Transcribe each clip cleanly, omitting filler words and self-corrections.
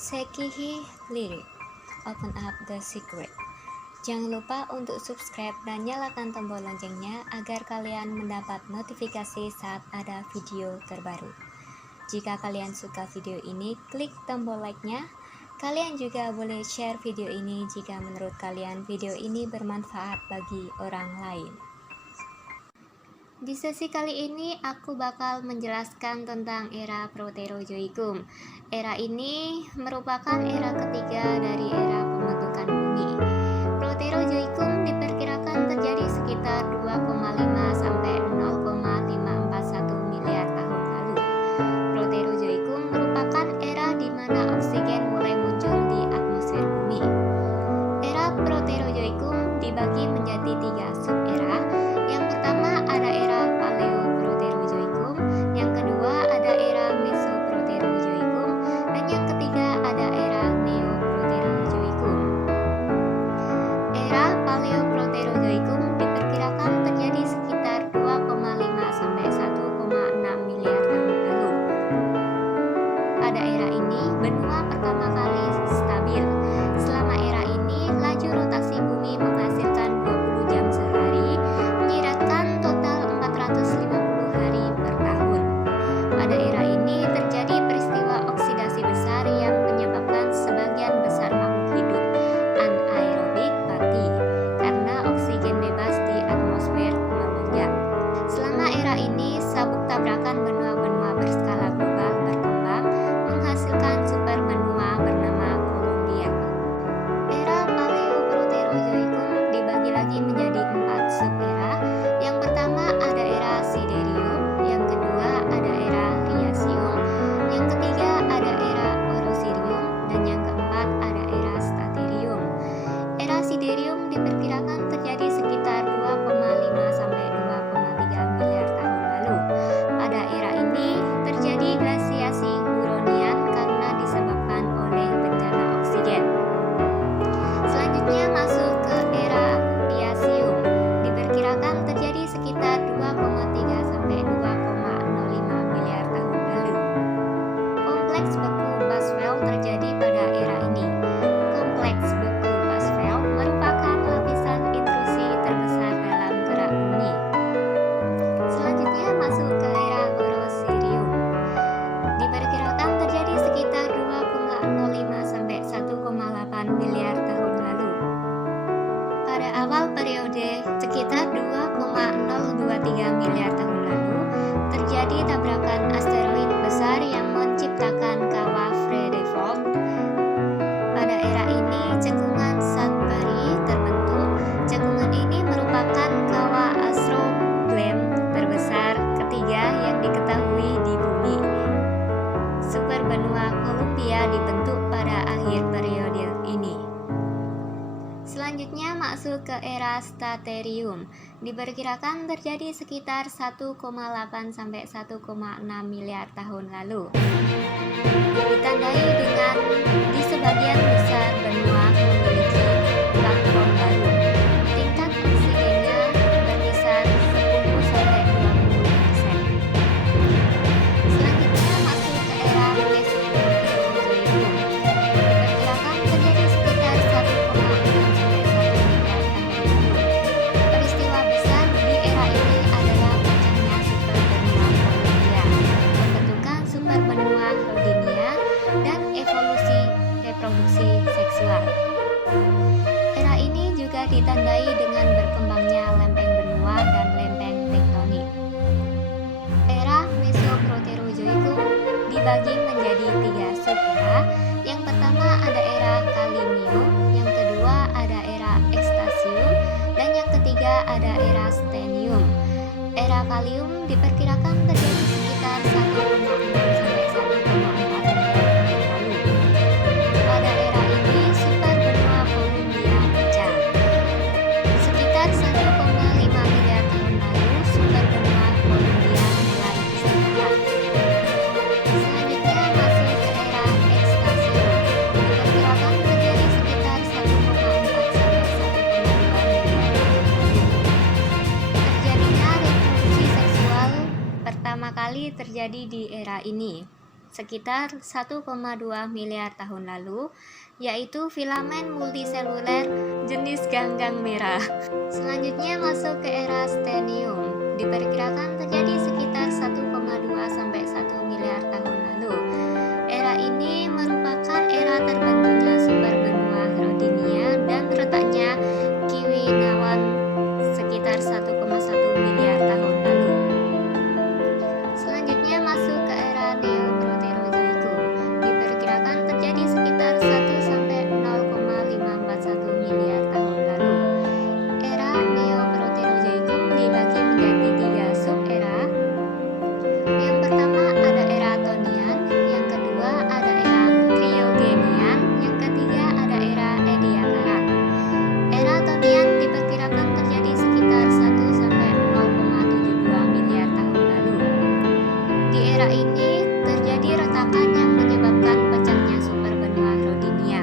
Sekihi Lirik, Open Up the Secret. Jangan lupa untuk subscribe dan nyalakan tombol loncengnya agar kalian mendapat notifikasi saat ada video terbaru. Jika kalian suka video ini, klik tombol like-nya. Kalian juga boleh share video ini jika menurut kalian video ini bermanfaat bagi orang lain. Di sesi kali ini aku bakal menjelaskan tentang era Proterozoikum. Era ini merupakan era ketiga dari era pembentukan bumi. Proterozoikum diperkirakan terjadi sekitar 2,5 sampai 0,541 miliar tahun lalu. Proterozoikum merupakan era di mana oksigen mulai muncul di atmosfer bumi. Era Proterozoikum dibagi menjadi 3 sub-era. Yang pertama ada era Paleoproterozoikum, yang kedua ada era Mesoproterozoikum, dan yang ketiga ada era Neoproterozoikum. Era Paleoproterozoikum diperkirakan terjadi sekitar 2,5 sampai 1,6 miliar tahun lalu. Pada era ini, benua pertama kali stabil. Selama era ini, laju rotasi bumi menghasilkan 20 jam sehari, menyiratkan total 450 hari per tahun. Pada era ini terjadi peristiwa oksidasi besar yang menyebabkan sebagian besar makhluk hidup anaerobik mati karena oksigen bebas di atmosfer melonjak. Selama era ini, sabuk tabrakan benua-benua berskala global berkembang, menghasilkan superbenua bernama Columbia. Era Paleoproterozoikum dibagi lagi menjadi 4 sub-era. Yang pertama ada era Siderium, yang kedua ada era Triasium, yang ketiga ada era Orosirium, dan yang keempat ada era Staterium. Era Siderium diperkirakan terjadi sekitar 2,5 sampai 2,3 miliar tahun lalu. Pada era ini terjadi glasiasi Huronian karena disebabkan oleh bencana oksigen. Selanjutnya masuk ke era Triasium, diperkirakan terjadi sekitar 2,3 sampai 2,05 miliar tahun lalu. Kompleks beku Basfeld terjadi pada era ini. Kompleks beku Basfeld merupakan lapisan intrusi terbesar dalam gerak bumi. Selanjutnya masuk ke era Orosirium, diperkirakan terjadi sekitar 2,05 sampai 1,8 miliar tahun lalu. Pada awal periode sekitar 2,023 miliar tahun lalu, terjadi tabrakan asteroid besar yang menciptakan kawah Vredefort. Pada era ini, cekungan Sudbury terbentuk. Cekungan ini merupakan kawah astrogleam terbesar ketiga yang diketahui di bumi. Superbenua Columbia dibentuk pada akhir periode ini. Selanjutnya masuk ke era Staterium, diperkirakan terjadi sekitar 1,8 sampai 1,6 miliar tahun lalu. Ditandai dengan di sebagian besar benua memiliki plankton baru. Tingkat oksigennya berkisar 10 sampai 20%. Selanjutnya masuk ke era Mesoproterozoikum, diperkirakan terjadi sekitar 1,6 sampai 1 miliar tahun lalu. Peristiwa besar di era ini adalah pecahnya superbenua Columbia, pembentukan superbenua Rodinia, dan evolusi reproduksi seksual. Era ini juga ditandai dengan berkembangnya lempeng benua dan lempeng tektonik. Era Mesoproterozoikum dibagi menjadi 3 sub-era. Yang pertama ada era Kalimio, yang kedua ada era Ekstasium, dan yang ketiga ada era Stenium. Era Kalium diperkirakan terjadi sekitar 1,6 sampai 1,4 miliar tahun lalu. Pada era ini superbenua Columbia pecah. Sekitar 1,5 miliar tahun lalu superbenua Columbia mulai istirahat. Selanjutnya masuk ke era Ekstasium, diperkirakan terjadi sekitar 1,4 sampai 1,2 miliar tahun lalu. Terjadinya reproduksi seksual pertama kali terjadi di era ini. sekitar 1,2 miliar tahun lalu, yaitu filamen multiseluler jenis ganggang merah. Selanjutnya masuk ke era Stenium, diperkirakan terjadi sekitar 1,2 sampai 1 miliar tahun lalu. Era ini merupakan era terbentuknya sumber benua Rodinia dan letaknya Keweenawan sekitar 1,1 miliar tahun lalu. Selanjutnya masuk ke era Neoproterozoikum, diperkirakan terjadi sekitar 1 sampai 0,541 miliar tahun lalu. Era Neoproterozoikum dibagi menjadi 3 sub-era. Yang pertama ada era Tonian, yang kedua ada era Cryogenian, yang ketiga ada era Ediacaran. Era Tonian diperkirakan terjadi sekitar 1 sampai 0,72 miliar tahun lalu. Di era ini terjadi retakan yang menyebabkan pecahnya sumber benua Rodinia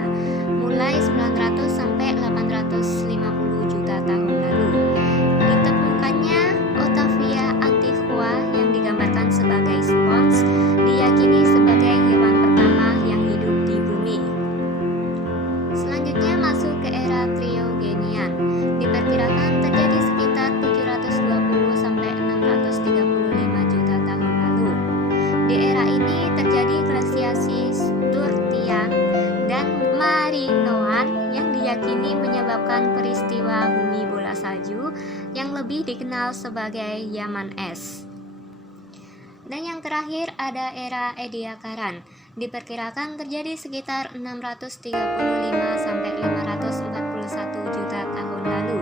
mulai 900 sampai 850 juta tahun lalu. Ditemukannya Otavia antiqua yang digambarkan sebagai spons diyakini sebagai hewan pertama yang hidup di bumi. Selanjutnya masuk ke era Cryogenian, diperkirakan terjadi sekitar 720 sampai 635 juta tahun lalu. Di era ini terjadi glasiasi Sturtian dan Marinoan yang diyakini menyebabkan peristiwa bumi bola salju yang lebih dikenal sebagai Yaman es. Dan yang terakhir ada era Ediacaran, diperkirakan terjadi sekitar 635 sampai 541 juta tahun lalu.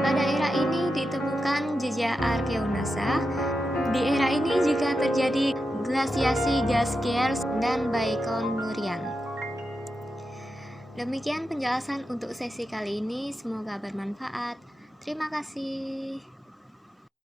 Pada era ini ditemukan jejak Arkeonasa. Di era ini juga terjadi glasiasi Gasquez dan Baikonurian. Demikian penjelasan untuk sesi kali ini, semoga bermanfaat. Terima kasih.